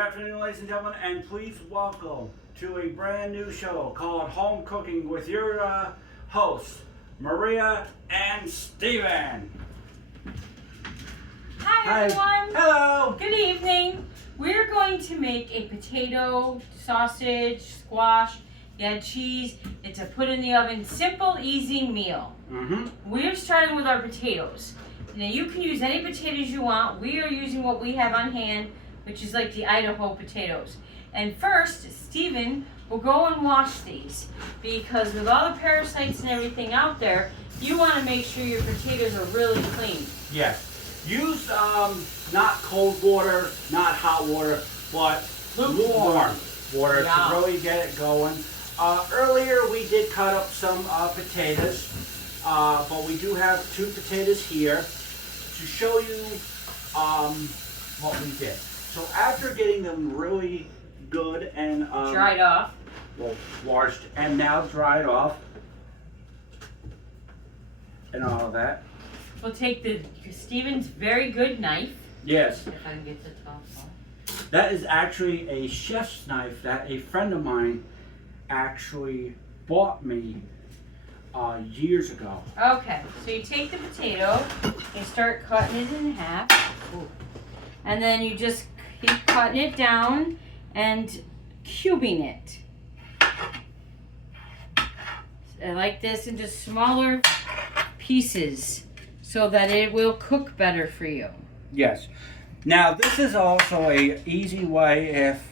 afternoon, ladies and gentlemen, and please welcome to a brand new show called Home Cooking with your hosts, Maria and Steven. Hi everyone. Hello. Good evening. We're going to make a potato, sausage, squash, cheese. It's a put in the oven, simple, easy meal. We're starting with our potatoes. Now you can use any potatoes you want. We are using what we have on hand, which is like the Idaho potatoes. And first, Steven will go and wash these because with all the parasites and everything out there, you want to make sure your potatoes are really clean. Yes. Use not cold water, not hot water, but lukewarm water to really get it going. Earlier we did cut up some potatoes, but we do have 2 potatoes here to show you what we did. So after getting them really good and dried off, well, washed and now dried off and all of that. we'll take Steven's very good knife. Yes. If I can get the top off. That is actually a chef's knife that a friend of mine actually bought me years ago. Okay, so you take the potato, you start cutting it in half, and then you just keep cutting it down and cubing it. Like this into smaller pieces so that it will cook better for you. Yes. Now this is also a easy way if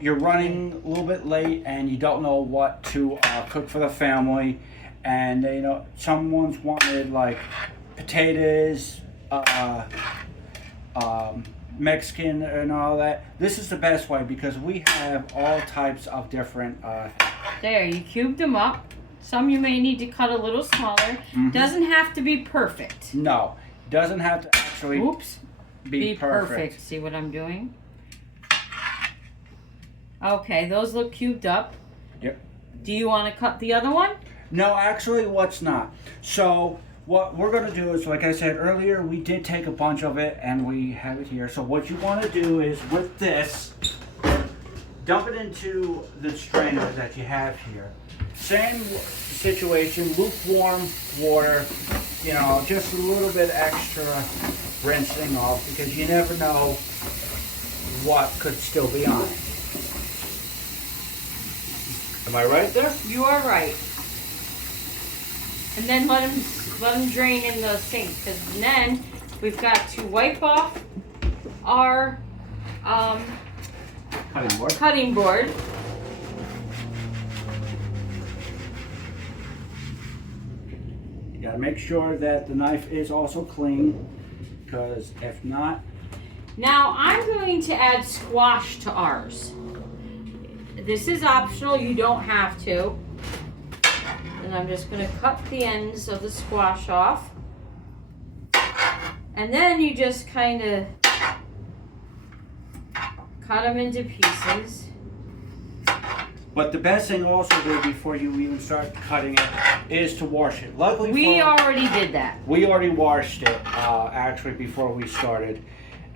you're running a little bit late and you don't know what to cook for the family, and you know someone's wanted like potatoes, Mexican and all that. This is the best way because we have all types of different. There, you cubed them up. Some you may need to cut a little smaller. Doesn't have to be perfect. No, doesn't have to actually. Oops. Be perfect. See what I'm doing? Okay, those look cubed up. Yep. Do you want to cut the other one? No, actually, what's not. So what we're going to do is, like I said earlier, we did take a bunch of it and we have it here. So what you want to do is with this, dump it into the strainer that you have here. Same situation, lukewarm water, you know, just a little bit extra rinsing off because you never know what could still be on it. Am I right there? You are right. And then let them drain in the sink. Because then we've got to wipe off our cutting board. You gotta make sure that the knife is also clean, because if not... Now I'm going to add squash to ours. This is optional, you don't have to. And I'm just gonna cut the ends of the squash off. And then you just kind of cut them into pieces. But the best thing also to do before you even start cutting it is to wash it. Luckily we already did that. We already washed it actually before we started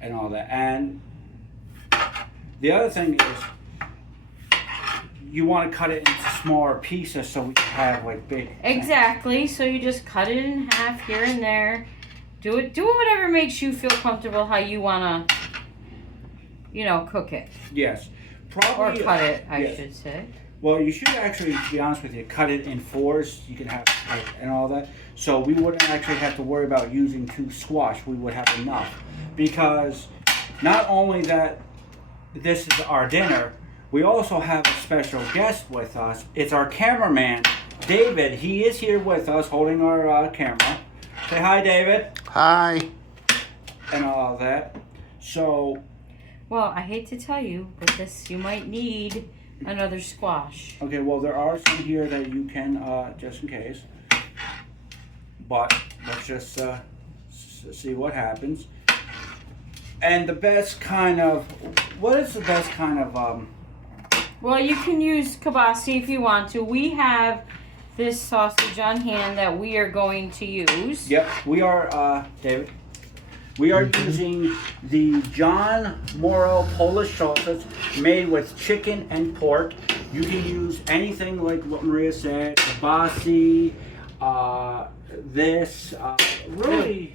and all that. And the other thing is you want to cut it into smaller pieces so we can have like big Exactly. So you just cut it in half here and there. Do whatever makes you feel comfortable how you wanna, cook it. Yes. Probably, or cut it, I yes. should say. Well, you should actually, to be honest with you, cut it in 4s. You can have and all that. So we wouldn't actually have to worry about using 2 squash. We would have enough. Because not only that this is our dinner, we also have a special guest with us. It's our cameraman, David. He is here with us holding our camera. Say hi, David. Hi. And all of that. So... Well, I hate to tell you, but you might need another squash. Okay, well, there are some here that you can, just in case. But let's just see what happens. And the best kind of, what is the best kind of, Well, you can use kielbasa if you want to. We have this sausage on hand that we are going to use. Yep, we are, David. We are using the John Morrow Polish sausage made with chicken and pork. You can use anything like what Maria said, kielbasa, really,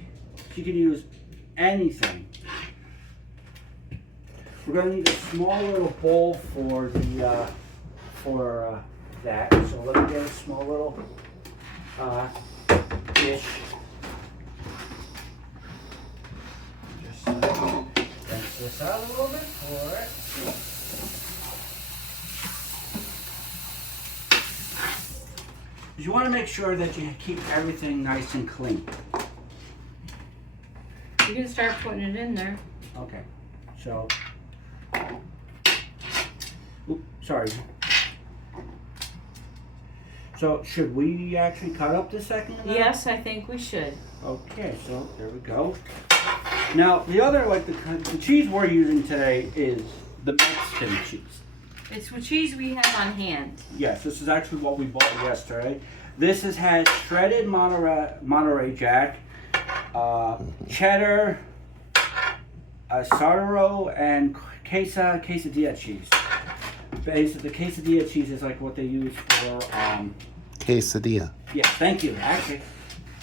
you can use anything. We're going to need a small little bowl for the that. So let me get a small little dish. Just rinse this out a little bit for it. You want to make sure that you keep everything nice and clean. You can start putting it in there. Okay, so, sorry. So should we actually cut up the second amount? Yes, I think we should. Okay, so there we go. Now the other, like the cheese we're using today is the Mexican cheese. It's what cheese we have on hand. Yes, this is actually what we bought yesterday. This has shredded Monterey Jack, cheddar, Sardero, and quesadilla cheese. Basically, the quesadilla cheese is like what they use for Quesadilla. Yes, thank you. Actually,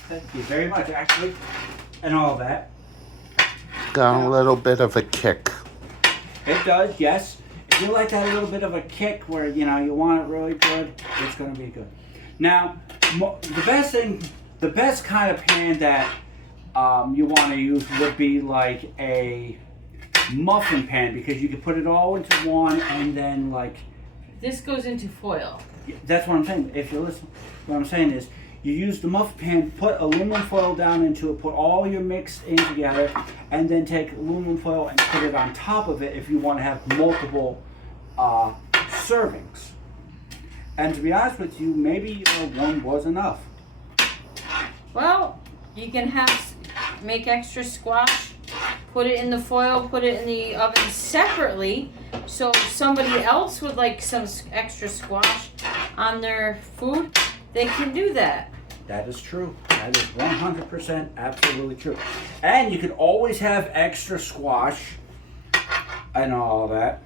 thank you very much. Actually, and all that. Got a little bit of a kick. It does, yes. If you like that little bit of a kick where you want it really good, it's going to be good. Now, the best kind of pan that you want to use would be like a muffin pan, because you can put it all into one and then like. This goes into foil. That's what I'm saying. If you listen, what I'm saying is, you use the muffin pan, put aluminum foil down into it, put all your mix in together, and then take aluminum foil and put it on top of it if you want to have multiple servings. And to be honest with you, maybe one was enough. Well, you can make extra squash, put it in the foil, put it in the oven separately. So if somebody else would like some extra squash on their food, they can do that. That is true. That is 100% absolutely true. And you can always have extra squash and all that.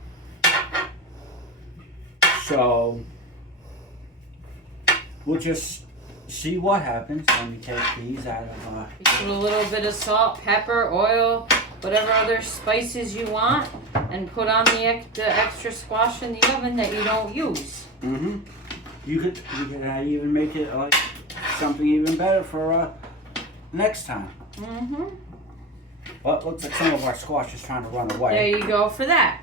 So we'll just see what happens when we take these out of. You put a little bit of salt, pepper, oil, whatever other spices you want, and put on the extra squash in the oven that you don't use. Mm-hmm. You could even make it like something even better for next time. Mm-hmm. Well, it looks like some of our squash is trying to run away. There you go for that.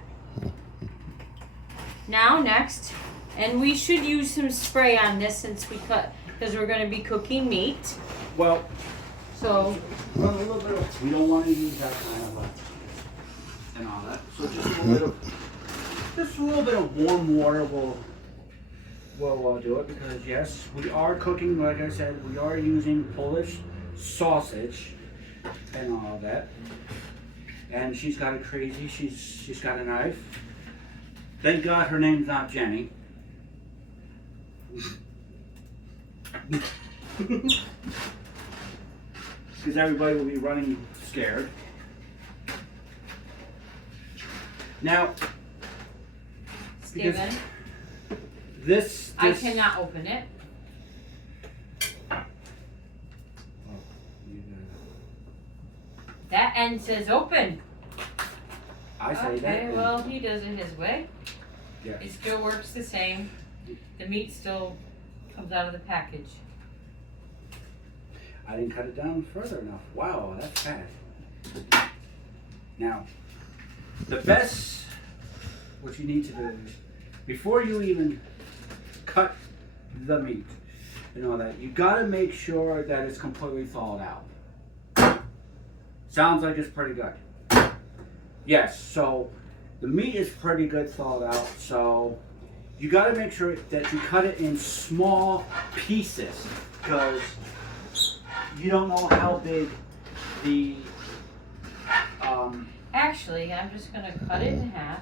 Now next, and we should use some spray on this since we cut, because we're going to be cooking meat. Well, So a little bit of, we don't want to use that kind of and all that. So just a little bit of warm water will do it, because yes, we are cooking. Like I said, we are using Polish sausage and all that. And she's got a crazy. She's got a knife. Thank God her name's not Jenny. Because everybody will be running scared. Now, Steven, this I cannot open it. That end says open. I say that. Okay, well, he does it his way. Yeah. It still works the same. The meat still comes out of the package. I didn't cut it down further enough. Wow, that's fast. Now, the best, what you need to do is, before you even cut the meat and all that, you gotta make sure that it's completely thawed out. Sounds like it's pretty good. Yes, so the meat is pretty good thawed out, so you gotta make sure that you cut it in small pieces, because you don't know how big the Actually, I'm just going to cut it in half.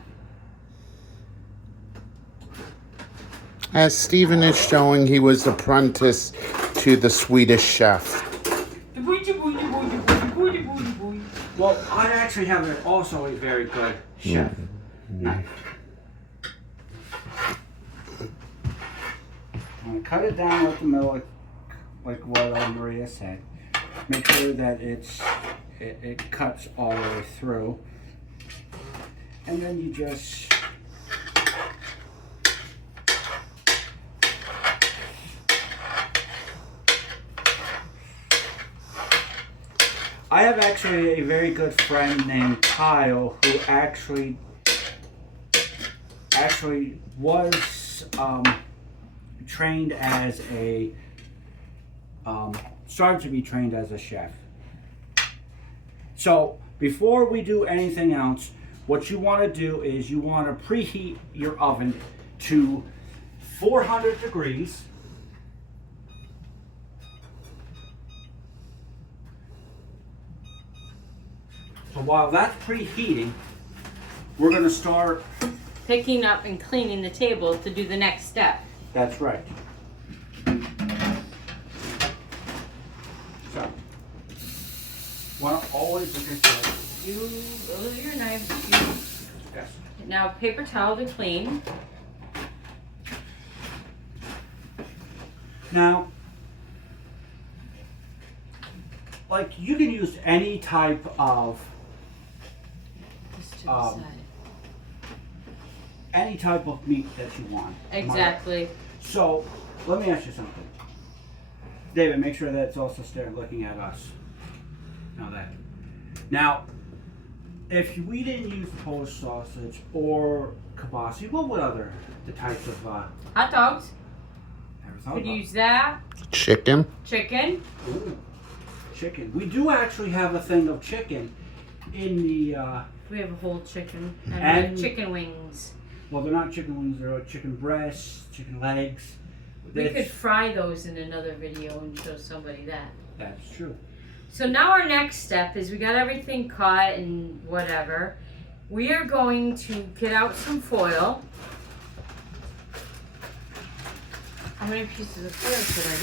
As Stephen is showing, he was apprentice to the Swedish chef. well, actually have also a very good chef knife. I'm gonna cut it down like the middle, like what Maria said. Make sure that it cuts all the way through, and then you just I have actually a very good friend named Kyle who actually was trained as a started to be trained as a chef. So before we do anything else, what you want to do is you want to preheat your oven to 400 degrees. So while that's preheating, we're going to start Picking up and cleaning the table to do the next step. That's right. So, want to always look at that. Those are your knives. Yes. Now paper towel to clean. Now, like you can use any type of Just to the Um, side. any type of meat that you want. Exactly. So, let me ask you something. David, make sure that it's also staring, looking at us. Now, if we didn't use Polish sausage or kielbasa, what would other the types of Hot dogs. never thought Could about? use that. Chicken. Chicken. Ooh, chicken. We do actually have a thing of chicken in the. We have a whole chicken and And- chicken wings. Well, they're not chicken wings. They're chicken breasts, chicken legs. We That's- could fry those in another video and show somebody that. That's true. So now our next step is we got everything cut and whatever. We are going to get out some foil. How many pieces of foil should I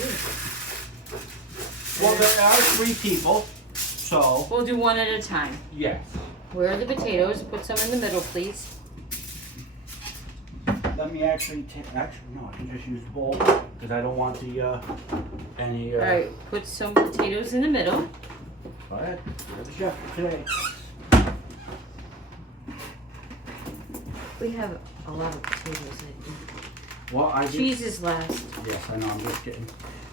Well, there are 3 people, so do? We'll do one at a time. yes. Where are the potatoes? Put some in the middle, please. Let me actually no, I can just use the bowl because I don't want the any. All right, put some potatoes in the middle. Go ahead. You're the chef for today. We have a lot of potatoes, I think. Well, I just, Cheese is last. yes, I know. I'm just getting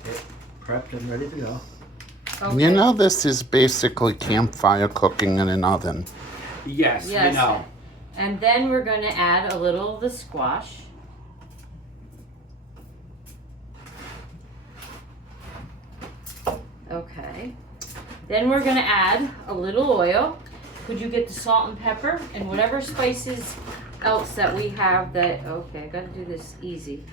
it prepped and ready to go. Okay. You know, this is basically campfire cooking in an oven. Yes, Yes. we know. And then we're going to add a little of the squash. Okay. Then we're going to add a little oil. Could you get the salt and pepper and whatever spices else that we have that, okay, I got to do this easy.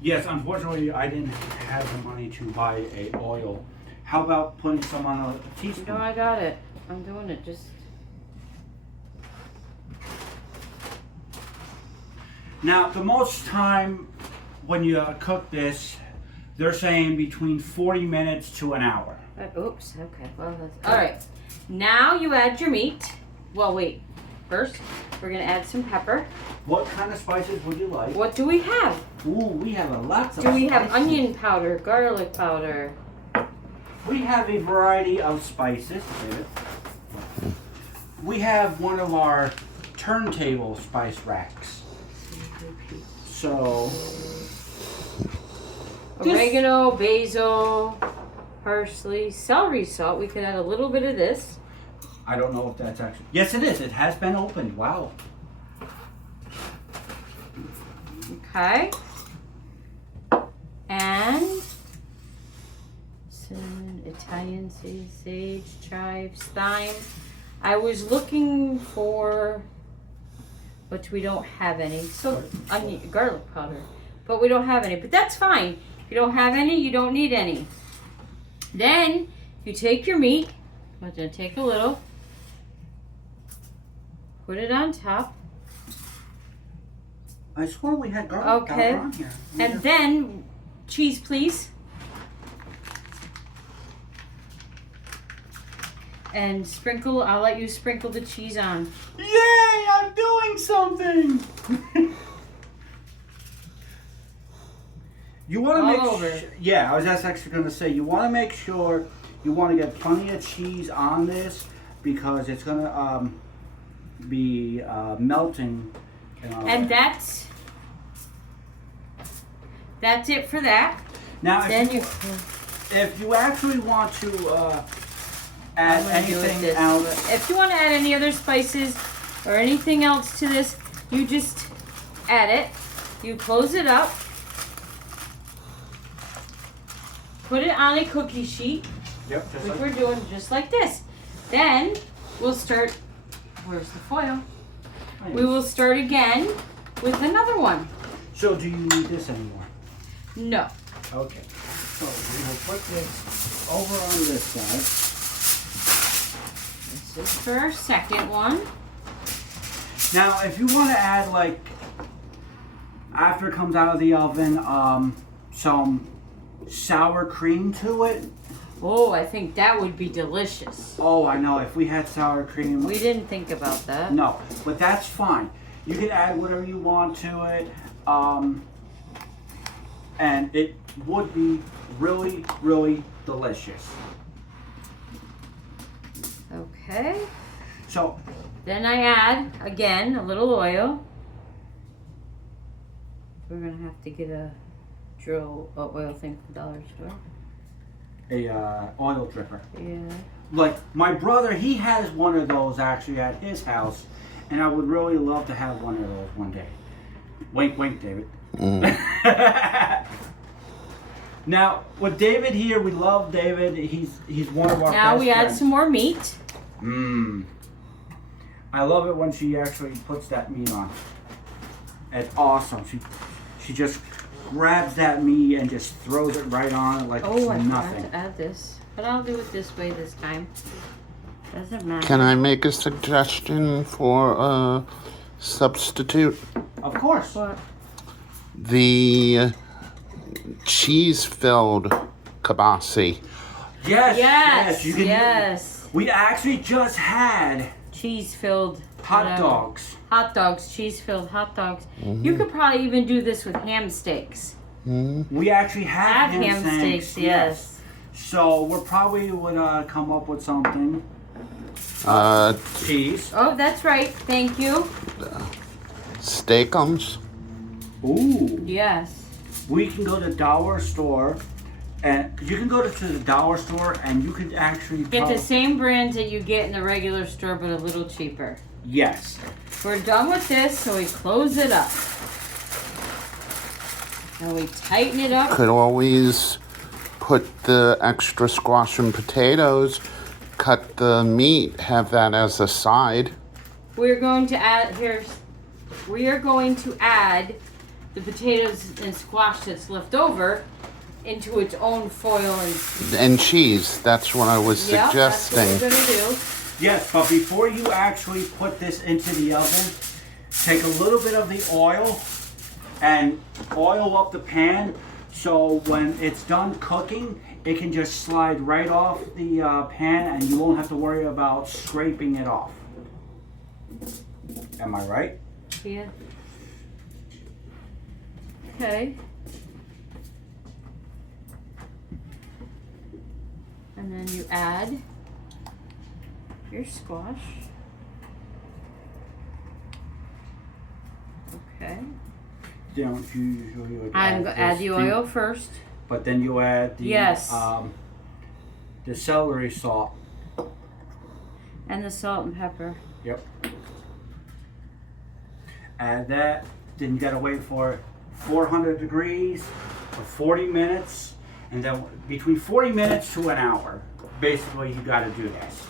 Yes, unfortunately, I didn't have the money to buy a oil. How about putting some on a teaspoon? No, I got it. I'm doing it just. Now, the most time when you cook this, they're saying between 40 minutes to an hour. Oops, okay. Well, that's, all right. Now you add your meat. Well, wait. First, we're going to add some pepper. What kind of spices would you like? What do we have? Ooh, we have lots of Do we have spices. onion powder, garlic powder? We have a variety of spices. We have one of our turntable spice racks. So, Oregano, basil, parsley, celery salt. We could add a little bit of this. I don't know if that's actually. Yes, it is. It has been opened. Wow. Okay. And cinnamon, Italian sage, chives, thyme. I was looking for, but we don't have any. So onion, garlic powder, but we don't have any. But that's fine. If you don't have any, you don't need any. Then you take your meat. I'm gonna take a little. Put it on top. I swore we had garlic Okay. powder on here. And then, cheese please. and sprinkle. I'll let you sprinkle the cheese on. Yay! I'm doing something. You want to make over. yeah. I was just actually going to say you want to make sure you want to get plenty of cheese on this because it's going to be melting. And that's it for that. Now, Then if you actually want to add I'm gonna do it anything this else, way. If you want to add any other spices or anything else to this, you just add it. You close it up. Put it on a cookie sheet, yep, just which like, we're doing just like this. Then we'll start. Where's the foil? We will start again with another one. So, do you need this anymore? No. Okay. So we will put this over on this side. This is for our second one. Now, if you want to add, like, after it comes out of the oven, some sour cream to it. Oh, I think that would be delicious. Oh, I know. If we had sour cream. We didn't think about that. No, but that's fine. You can add whatever you want to it. And it would be really, really delicious. Okay. So, Then I add, again, a little oil. We're going to have to get a oil thing from the dollar store. a oil dripper. Yeah. Like, my brother, he has one of those actually at his house. And I would really love to have one of those one day. Wink, wink, David. Now, with David here, we love David. He's one of our Now best we add friends. some more meat. I love it when she actually puts that meat on. It's awesome. She just grabs that meat and just throws it right on it like Oh, I it's forgot nothing. to add this. But I'll do it this way this time. Doesn't matter. Can I make a suggestion for a substitute? Of course. What? The cheese-filled kibasi. Yes. Yes. You can. Yes. We actually just had Cheese-filled hot dogs. Hot dogs, cheese-filled hot dogs. You could probably even do this with ham steaks. We actually have Ham steaks, yes. So we're probably would come up with something. Cheese. Oh, that's right. Thank you. Steakums. Ooh. Yes. We can go to the dollar store, and you can go to the dollar store, and you could actually Get the same brands that you get in the regular store, but a little cheaper. Yes. We're done with this, so we close it up. And we tighten it up. Could always put the extra squash and potatoes, cut the meat, have that as a side. We're going to add we are going to add the potatoes and squash that's left over into its own foil And cheese. That's what I was yeah, suggesting. that's what we're gonna do. Yes, but before you actually put this into the oven, take a little bit of the oil and oil up the pan so when it's done cooking, it can just slide right off the pan and you won't have to worry about scraping it off. Am I right? Yeah. Okay. And then you add your squash. Okay. Don't you usually would I'm gonna add this the thing, oil first. but then you add the Yes. the celery salt. And the salt and pepper. Yep. Add that. Then you gotta wait for 400 degrees for 40 minutes, and then between 40 minutes to an hour, basically you gotta do this.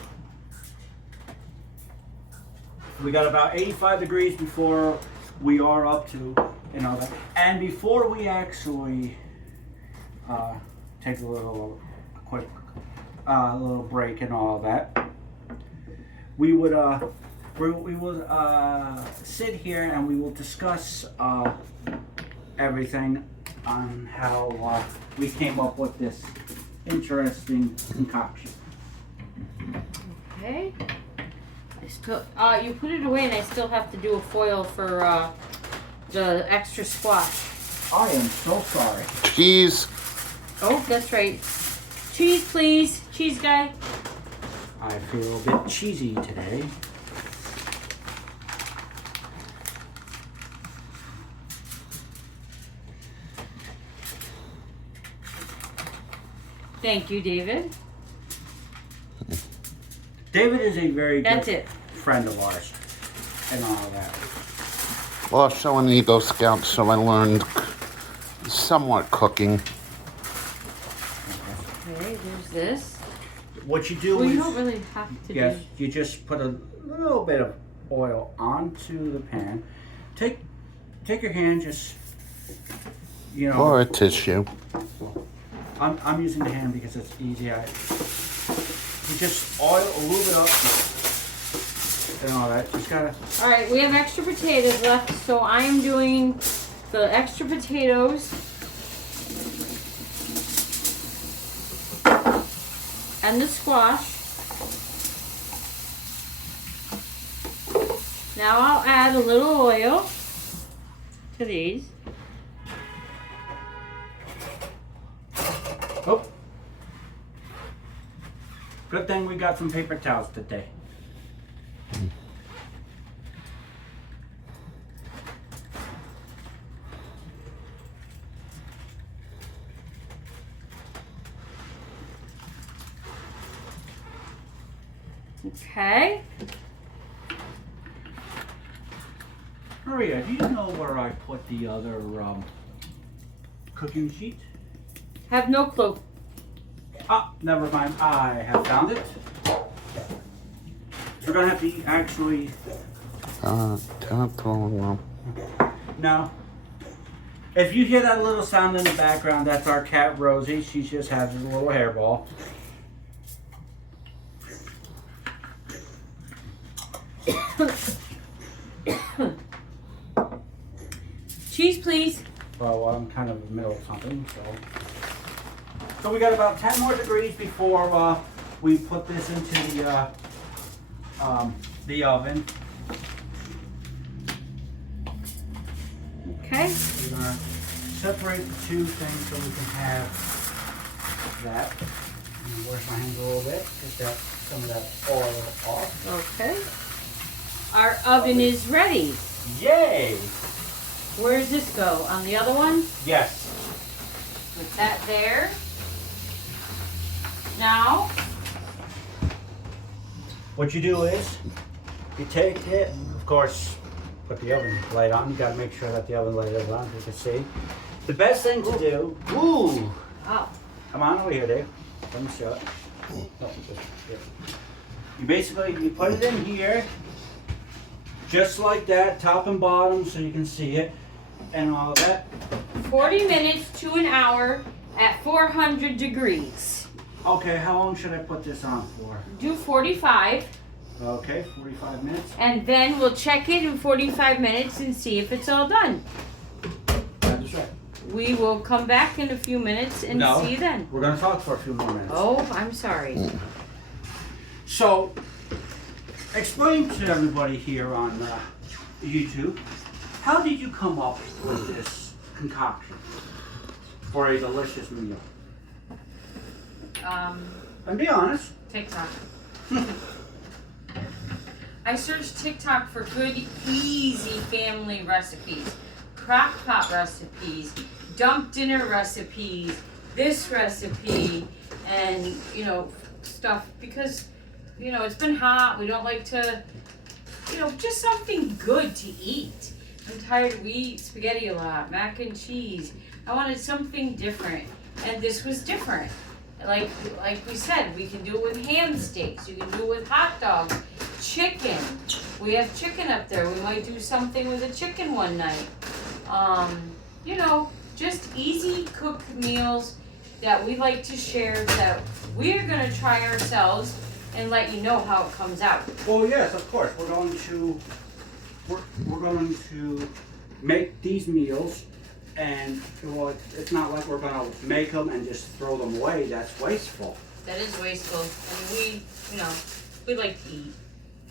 We got about 85 degrees before we are up to, that. And before we actually take a quick little break and all of that, we would we will sit here and we will discuss everything on how we came up with this interesting concoction. Okay. I still, you put it away and I still have to do a foil for, the extra squash. I am so sorry. Cheese. Oh, that's right. Cheese, please. Cheese guy. I feel a bit cheesy today. Thank you, David. David is a very That's good it. friend of ours and all that. Well, so an Eagle Scout, so I learned somewhat cooking. Okay, there's this. What you do Well, is, you don't really have to yes, do. you just put a little bit of oil onto the pan. Take your hand, just, you know. Or a tissue. I'm using the hand because it's easy. You just oil a little bit up and all that. Just gotta. All right, we have extra potatoes left, so I am doing the extra potatoes and the squash. Now I'll add a little oil to these. Oh. Good thing we got some paper towels today. Okay. Maria, do you know where I put the other cooking sheet? Have no clue. Ah, never mind. I have found it. We're gonna have to actually. No. If you hear that little sound in the background, that's our cat Rosie. She just has a little hairball. Cheese, please. Well, I'm kind of in the middle of something, so we got about 10 more degrees before we put this into the oven. Okay. We're gonna separate the two things so we can have that. I'm gonna wash my hands a little bit, get that some of that oil off. Okay. Our oven is ready. Yay! Where does this go? On the other one? Yes. Put that there. Now, What you do is you take it, of course, put the oven light on. You gotta make sure that the oven light is on, as you can see. The best thing to do, ooh, oh, come on over here, Dave. Let me show it. No, just here. You basically, you put it in here, just like that, top and bottom, so you can see it, and all of that. 40 minutes to an hour at 400 degrees. Okay, how long should I put this on for? Do 45, Okay, 45 minutes. and then we'll check it in 45 minutes and see if it's all done. That is right. We will come back in a few minutes and No. see you then. We're gonna talk for a few more minutes. Oh, I'm sorry. So, explain to everybody here on YouTube, how did you come up with this concoction for a delicious meal? And be honest. TikTok. I searched TikTok for good, easy family recipes, crock pot recipes, dump dinner recipes, this recipe, and, you know, stuff because, you know, it's been hot. We don't like to, you know, just something good to eat. I'm tired. We eat spaghetti a lot, mac and cheese. I wanted something different, and this was different. Like we said, we can do it with ham steaks. You can do it with hot dogs, chicken. We have chicken up there. We might do something with a chicken one night. You know, just easy cooked meals that we like to share that we're gonna try ourselves and let you know how it comes out. Well, yes, of course. We're going to make these meals, and well, it's not like we're going to make them and just throw them away. That's wasteful. That is wasteful. I mean, we, you know, We like to eat.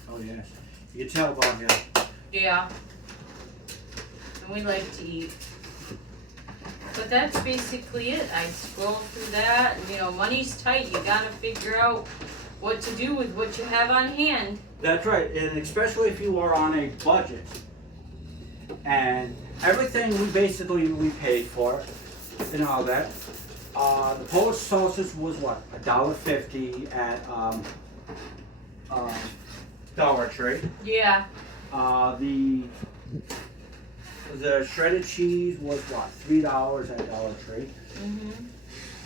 Oh yes. You can tell about him. Yeah. And we like to eat. But that's basically it. I scroll through that. And, you know, money's tight. You gotta figure out what to do with what you have on hand. That's right, and especially if you are on a budget. And everything we paid for and all that. The Polish sausage was what? $1.50 at Dollar Tree. Yeah. The shredded cheese was what? $3 at Dollar Tree. Mhm.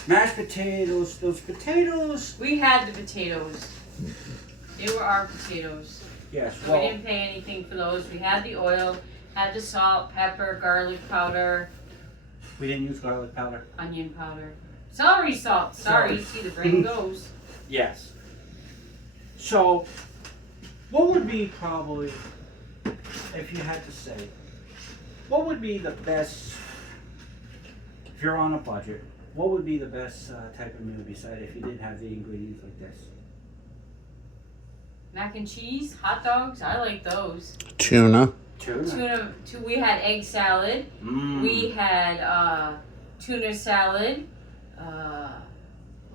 Mashed potatoes. Those potatoes. We had the potatoes. They were our potatoes. Yes. So we didn't pay anything for those. We had the oil, had the salt, pepper, garlic powder, we didn't use garlic powder. onion powder, celery salt. Sorry, see the brain goes. Yes. So, what would be probably, if you had to say, what would be the best, if you're on a budget, what would be the best type of meal beside if you didn't have the ingredients like this? Mac and cheese, hot dogs. I like those. Tuna. Tuna. We had egg salad. Mm. We had tuna salad.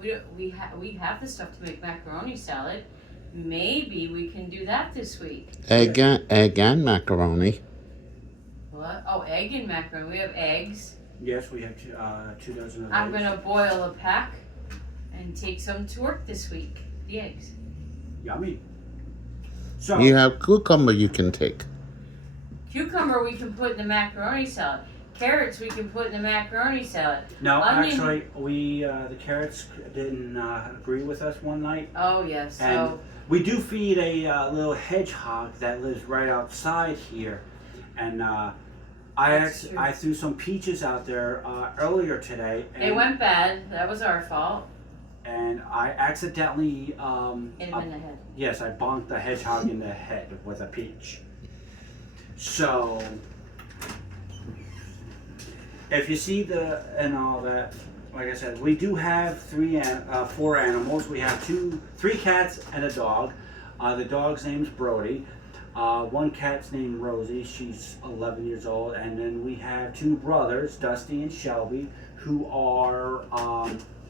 We have the stuff to make macaroni salad. Maybe we can do that this week. Egg and macaroni. What? Oh, egg and macaroni. We have eggs. Yes, we have 2 dozen of I'm eggs. gonna boil a pack and take some to work this week. The eggs. Yummy. So, You have cucumber you can take. Cucumber we can put in the macaroni salad. Carrots we can put in the macaroni salad. no, onion- actually, the carrots didn't agree with us one night. Oh yes. And So we do feed a little hedgehog that lives right outside here, and That's true. I threw some peaches out there earlier today, and, they went bad. That was our fault. and I accidentally Hit him in the head. yes, I bonked the hedgehog in the head with a peach. So if you see and all that, like I said, we do have 4 animals. We have 3 cats and a dog. The dog's name's Brody. One cat's named Rosie. She's 11 years old. And then we have 2 brothers, Dusty and Shelby, who are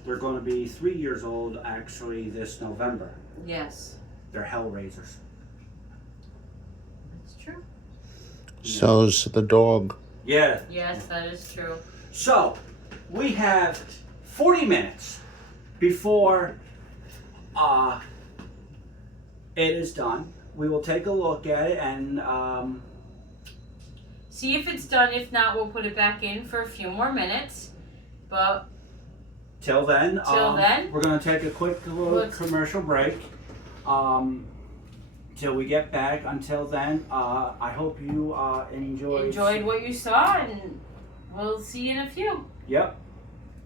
they're going to be 3 years old actually this November. Yes. They're Hellraisers. That's true. So's the dog. Yeah. Yes, that is true. So we have 40 minutes before it is done. We will take a look at it and See if it's done. If not, we'll put it back in for a few more minutes. But till then, we're going to take a quick little commercial break till we get back. Until then, I hope you enjoyed what you saw, and we'll see you in a few. Yep,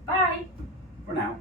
Bye. for now.